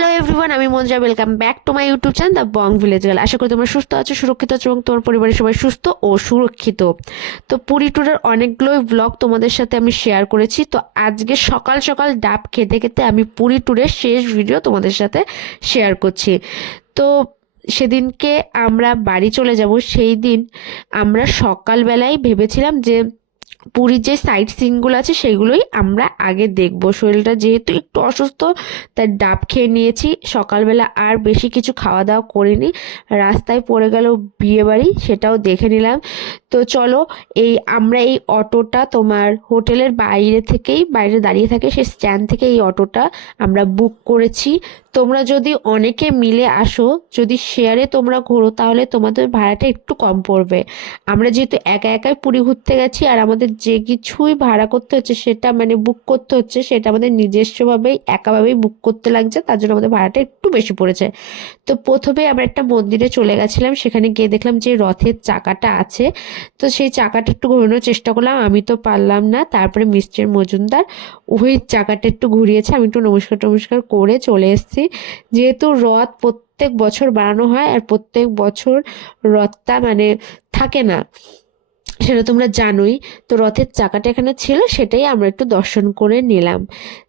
Hello everyone, আমি Manja. Welcome back to my YouTube channel the Bong village girl. আশা করি তোমরা সুস্থ আছো, সুরক্ষিত আছো এবং তোমার পরিবারের সবাই সুস্থ ও সুরক্ষিত। তো পুরী ট্যুরের অনেকগুলোই ব্লগ তোমাদের সাথে আমি শেয়ার করেছি। তো আজকে সকাল সকাল ডাব খেতে খেতে আমি পুরী ট্যুরের শেষ ভিডিও তোমাদের সাথে শেয়ার করছি। তো সেদিনকে আমরা বাড়ি চলে যাব। সেই দিন আমরা সকালবেলায় ভেবেছিলাম যে পুরীর যে সাইট সিনগুলো আছে সেগুলোই আমরা আগে দেখব। শরীরটা যেহেতু একটু অসুস্থ, তাই ডাব খেয়ে নিয়েছি। সকালবেলা আর বেশি কিছু খাওয়া দাওয়া করিনি। রাস্তায় পড়ে গেল বিয়ে বাড়ি, সেটাও দেখে নিলাম। তো চলো, আমরা এই অটোটা তোমার হোটেলের বাইরে দাঁড়িয়ে থাকে সেই স্ট্যান্ড থেকে এই অটোটা আমরা বুক করেছি। তোমরা যদি অনেকে মিলে আসো, যদি শেয়ারে তোমরা ঘোরো, তাহলে তোমাদের ভাড়াটা একটু কম পড়বে। আমরা যেহেতু একা একাই পুরী ঘুরতে গেছি, আর আমাদের যে কিছুই ভাড়া করতে হচ্ছে সেটা মানে বুক করতে হচ্ছে, সেটা আমাদের নিজস্বভাবেই একাভাবেই বুক করতে লাগছে, তার জন্য আমাদের ভাড়াটা একটু বেশি পড়েছে। তো প্রথমে আমরা একটা মন্দিরে চলে গেছিলাম। সেখানে গিয়ে দেখলাম যে রথের চাকাটা আছে। তো সেই চাকাটা একটু ঘোরানোর চেষ্টা করলাম, আমি তো পারলাম না। তারপরে মিস্টার মজুমদার ওই চাকাটা একটু ঘুরিয়েছে, আমি একটু নমস্কার টমস্কার করে চলে এসেছি। যেহেতু রথ প্রত্যেক বছর বানানো হয়, আর প্রত্যেক বছর রথটা মানে থাকে না, সেটা তোমরা জানোই। তো রথের চাকাটা এখানে ছিল, সেটাই আমরা একটু দর্শন করে নিলাম।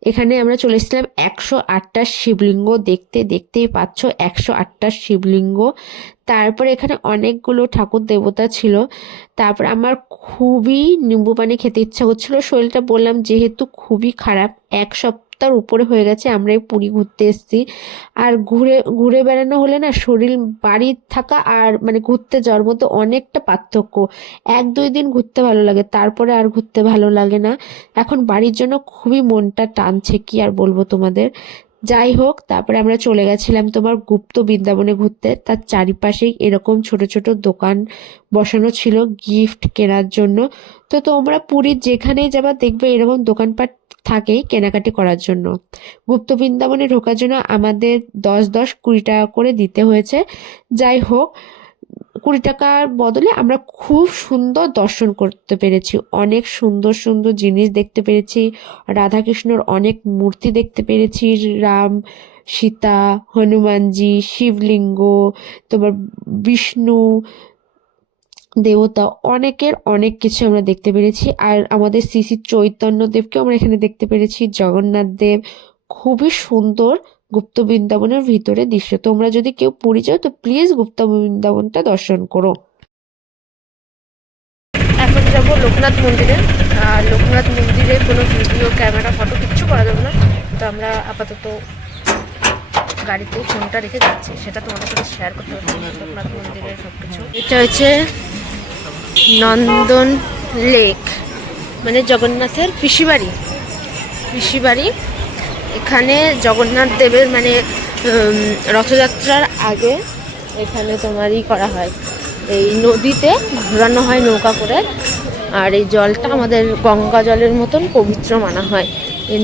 এখানে আমরা চলে এসেছিলাম 108টা শিবলিঙ্গ দেখতে। দেখতেই পাচ্ছ 108টা শিবলিঙ্গ। তারপরে এখানে অনেকগুলো ঠাকুর দেবতা ছিল। তারপর আমার খুবই নিম্বু পানি খেতে ইচ্ছা করছিল। শরীরটা বললাম যেহেতু খুবই খারাপ, 1 সপ্তাহ উপরে হয়ে গেছে আমরা এই পুরী ঘুরতে এসেছি। আর ঘুরে ঘুরে বেড়ানো হলে না, শরীর বাড়ির থাকা আর মানে ঘুরতে যাওয়ার মধ্যে অনেকটা পার্থক্য। 1-2 দিন ঘুরতে ভালো লাগে, তারপরে আর ঘুরতে ভালো লাগে না। এখন বাড়ির জন্য খুবই মনটা টানছে, কি আর বলবো তোমাদের। যাই হোক, তারপরে আমরা চলে গেছিলাম তোমার গুপ্ত বৃন্দাবনে ঘুরতে। তার চারিপাশেই এরকম ছোট ছোট দোকান বসানো ছিল গিফট কেনার জন্য। তো তোমরা পুরীর যেখানেই যাবা দেখবে এরকম দোকানপাট থাকেই কেনাকাটি করার জন্য। গুপ্ত বৃন্দাবনে ঢোকার জন্য আমাদের 10-10 20 টাকা করে দিতে হয়েছে। যাই হোক, 20 টাকার বদলে আমরা খুব সুন্দর দর্শন করতে পেরেছি, অনেক সুন্দর সুন্দর জিনিস দেখতে পেরেছি। রাধাকৃষ্ণর অনেক মূর্তি দেখতে পেরেছি, রাম, সীতা, হনুমানজি, শিবলিঙ্গ, তোমার বিষ্ণু দেবতা, অনেকের অনেক কিছু আমরা দেখতে পেরেছি। আর আমাদের শ্রী শ্রী চৈতন্যদেবকে আমরা এখানে দেখতে পেরেছি, জগন্নাথ দেব। খুবই সুন্দর গুপ্ত বৃন্দাবনের ভিতরে দৃশ্য। তোমরা যদি কেউ পুরী যাও তো প্লিজ গুপ্ত বৃন্দাবনটা দর্শন করো। এখন যাব লোকনাথ মন্দিরে। আর লোকনাথ মন্দিরে কোনো ভিডিও, ক্যামেরা, ফটো কিচ্ছু করা যাবে না। তো আমরা আপাতত গাড়িতে ফোনটা রেখে যাচ্ছি, সেটা তোমাদের সাথে শেয়ার করতে পারছি লোকনাথ মন্দিরের সব কিছু। এটা হচ্ছে নন্দন লেক, মানে জগন্নাথের পিসিবাড়ি। এখানে জগন্নাথ দেবের মানে রথযাত্রার আগে এখানে তোমারই করা হয়, এই নদীতে ঘোরানো হয় নৌকা করে। আর এই জলটা আমাদের গঙ্গা জলের মতন পবিত্র মানা হয়। এই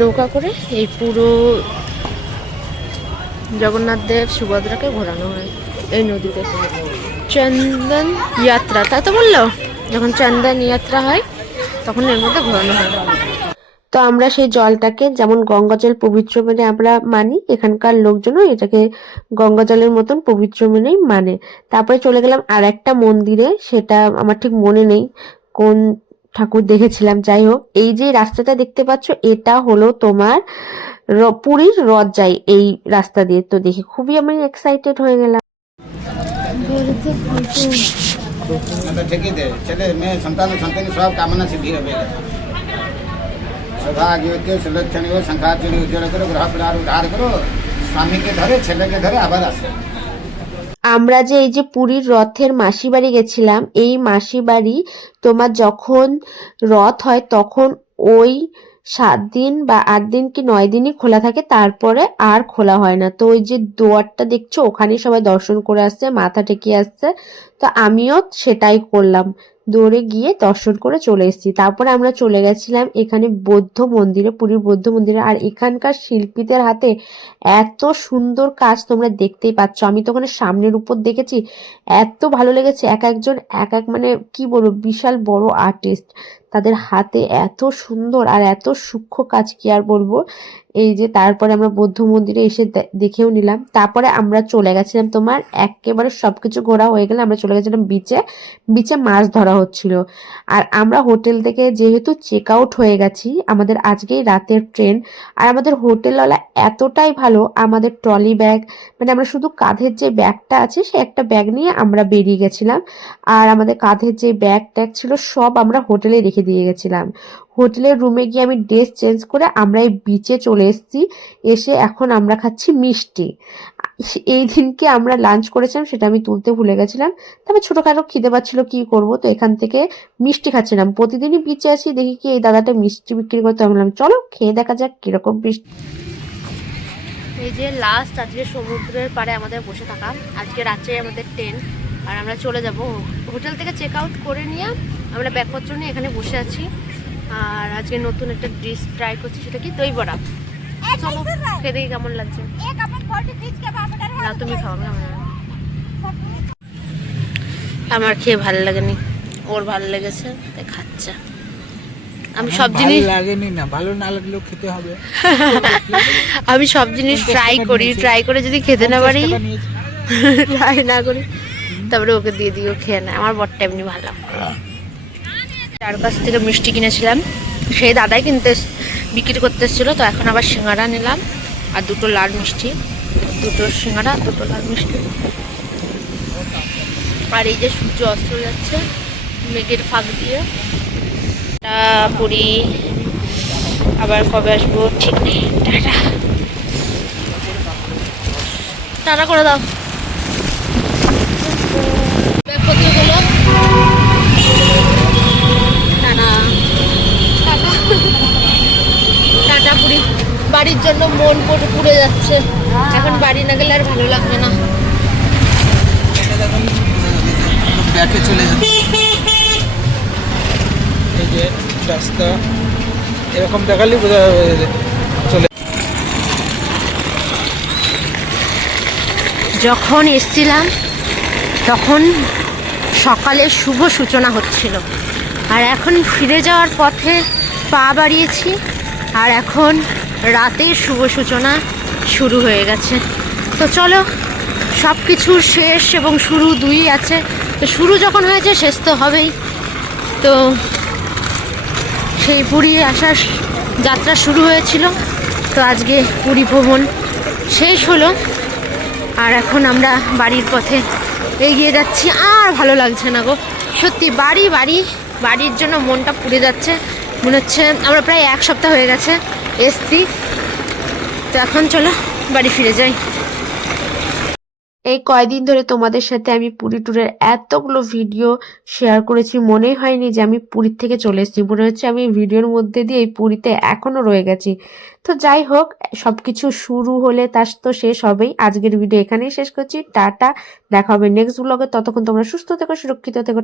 নৌকা করে এই পুরো জগন্নাথ দেব সুভদ্রাকে ঘোরানো হয় এই নদীতে। চন্দন যাত্রা, তাই তো বললো, যখন চন্দন যাত্রা হয় তখন এর মধ্যে ঘোরানো হয়। তো আমরা সেই জলটাকে যেমন গঙ্গা জল পবিত্র মেনে আমরা মানি, এখানকার লোকজনও এটাকে গঙ্গা জলের মতন পবিত্র মেনেই মানে। তারপরে চলে গেলাম আর একটা মন্দিরে, সেটা আমার ঠিক মনে নেই কোন ঠাকুর দেখেছিলাম। যাই হোক, এই যে রাস্তাটা দেখতে পাচ্ছ, এটা হলো তোমার পুরীর রথ যায় এই রাস্তা দিয়ে। তো দেখে খুবই আমি এক্সাইটেড হয়ে গেলাম। चले मैं संतान संतान सब कामना सिद्धि रहे सौभाग्य सुलक्षण शंखाचुरी उज्जवल करो ग्रह प्राण उद्धार करो स्वामी के धरे छेले के धरे आবার আসে। আমরা যে এই যে পুরীর রথের মাসি বাড়ি গেছিলাম, এই মাসি বাড়ি তোমার যখন রথ হয় তখন ওই 7 দিন বা 8 দিন কি 9 দিনই খোলা থাকে, তারপরে আর খোলা হয় না। তো ওই যে দুয়ারটা দেখছো, ওখানে সবাই দর্শন করে আসছে, মাথা টেকিয়ে আসছে। তো আমিও সেটাই করলাম, দৌড়ে গিয়ে দর্শন করে চলে এসেছি। তারপরে আমরা চলে গেছিলাম এখানে বৌদ্ধ মন্দিরে, পুরীর বৌদ্ধ মন্দিরে। আর এখানকার শিল্পীদের হাতে এত সুন্দর কাজ তোমরা দেখতেই পাচ্ছ। আমি তো ওখানে সামনের উপর দেখেছি, এত ভালো লেগেছে। এক একজন এক এক মানে কি বলবো, বিশাল বড় আর্টিস্ট, তাদের হাতে এত সুন্দর আর এত সূক্ষ্ম কাজ, কি আর বলবো। এই যে তারপরে আমরা বৌদ্ধ মন্দিরে এসে দেখেও নিলাম। তারপরে আমরা চলে গেছিলাম, তোমার একেবারে সবকিছু ঘোরা হয়ে গেলে আমরা চলে গেছিলাম বিচে। বিচে মাছ ধরা হচ্ছিল। আর আমরা হোটেল থেকে যেহেতু চেক আউট হয়ে গেছি, আমাদের আজকেই রাতের ট্রেন, আর আমাদের হোটেলওয়ালা এতটাই ভালো, আমাদের ট্রলি ব্যাগ মানে আমরা শুধু কাঁধের যে ব্যাগটা আছে সে একটা ব্যাগ নিয়ে আমরা বেরিয়ে গেছিলাম। আর আমাদের কাঁধের যে ব্যাগ ট্যাগ ছিল সব আমরা হোটেলে রেখে দিয়ে গেছিলাম। হোটেলের রুমে গিয়ে আমি ড্রেস চেঞ্জ করে আমরা এই বিচে চলে এসেছি। এসে এখন আমরা খাচ্ছি মিষ্টি। এই দিনকে আমরা লাঞ্চ করেছিলাম সেটা আমি তুলতে ভুলে গেছিলাম। তবে ছোটখাটো খিদে পাচ্ছিল, কি করব, তো এখান থেকে মিষ্টি খাচ্ছিলাম। প্রতিদিনই বিচে আসি, দেখি কি এই দাদাটা মিষ্টি বিক্রি করতে, আমি বললাম চলো খেয়ে দেখা যাক কিরকম মিষ্টি। এই যে লাস্ট আজকে সমুদ্রের পাড়ে আমাদের বসে থাকা, আজকে রাত্রে আমাদের ট্রেন, আর আমরা চলে যাব। হোটেল থেকে চেক আউট করে নিয়ে আমরা ব্যাগপত্র নিয়ে এখানে বসে আছি। আর আজকে নতুন একটা ডিশ ট্রাই করছি, সেটা কি দই বড়া। চলো খেয়ে দেখি কেমন লাগছে। না তুমি খাও, না আমার খেয়ে ভালো লাগেনি, ওর ভালো লেগেছে তাই খাচ্ছে। আমি সব জিনিস লাগেনি না, ভালো না লাগলেও খেতে হবে। আমি সব জিনিস ট্রাই করি, ট্রাই করে যদি খেতে না পারি, ট্রাই না করি, তারপরে ওকে দিয়ে দিই, ও খেয়ে নেয়। আমার বরটা এমনি ভালো। তার কাছ থেকে মিষ্টি কিনেছিলাম, সেই দাদাই কিনতে বিক্রি করতে এসেছিলো। তো এখন আবার সিঙ্গারা নিলাম আর দুটো লাল মিষ্টি, দুটো সিঙ্গারা দুটো লাল মিষ্টি। আর এই যে সূর্য অস্ত যাচ্ছে মেঘের ফাঁক দিয়ে। পুরী আবার কবে আসবো ঠিক নেই। টাটা টাটা করে দাও। ব্যাগপত্রগুলো টাটা টাটা টাটা। পুরী বাড়ির জন্য মন পুড়ে যাচ্ছে, এখন বাড়ি না গেলে আর ভালো লাগবে না। ব্যাকে চলে যাবে। এই যে রাস্তা এরকম দেখালেই বোঝা যাবে চলে। যখন এসছিলাম তখন সকালে শুভ সূচনা হচ্ছিল, আর এখন ফিরে যাওয়ার পথে পা বাড়িয়েছি, আর এখন রাতের শুভ সূচনা শুরু হয়ে গেছে। তো চলো, সব কিছুর শেষ এবং শুরু দুই আছে, তো শুরু যখন হয়েছে শেষ তো হবেই। তো সেই পুরী আসার যাত্রা শুরু হয়েছিল, তো আজকে পুরী ভ্রমণ শেষ হলো, আর এখন আমরা বাড়ির পথে এগিয়ে যাচ্ছি। আর ভালো লাগছে না গো, সত্যি বাড়ি বাড়ি বাড়ির জন্য মনটা পুড়ে যাচ্ছে। মনে হচ্ছে আমরা প্রায় এক সপ্তাহ হয়ে গেছে এসছি। তো এখন চলো বাড়ি ফিরে যাই। এই কয়দিন ধরে তোমাদের সাথে আমি পুরী ট্যুরের এতগুলো ভিডিও শেয়ার করেছি, মনেই হয়নি যে আমি পুরীর থেকে চলে এসেছি। মনে হচ্ছে আমি ভিডিওর মধ্যে দিয়ে এই পুরীতে এখনো রয়ে গেছি। তো যাই হোক, সবকিছু শুরু হলে তার তো শেষ হবেই। আজকের ভিডিও এখানেই শেষ করছি। টাটা, দেখা হবে নেক্সট ব্লগে। ততক্ষণ তোমরা সুস্থ থেকো, সুরক্ষিত থেকো।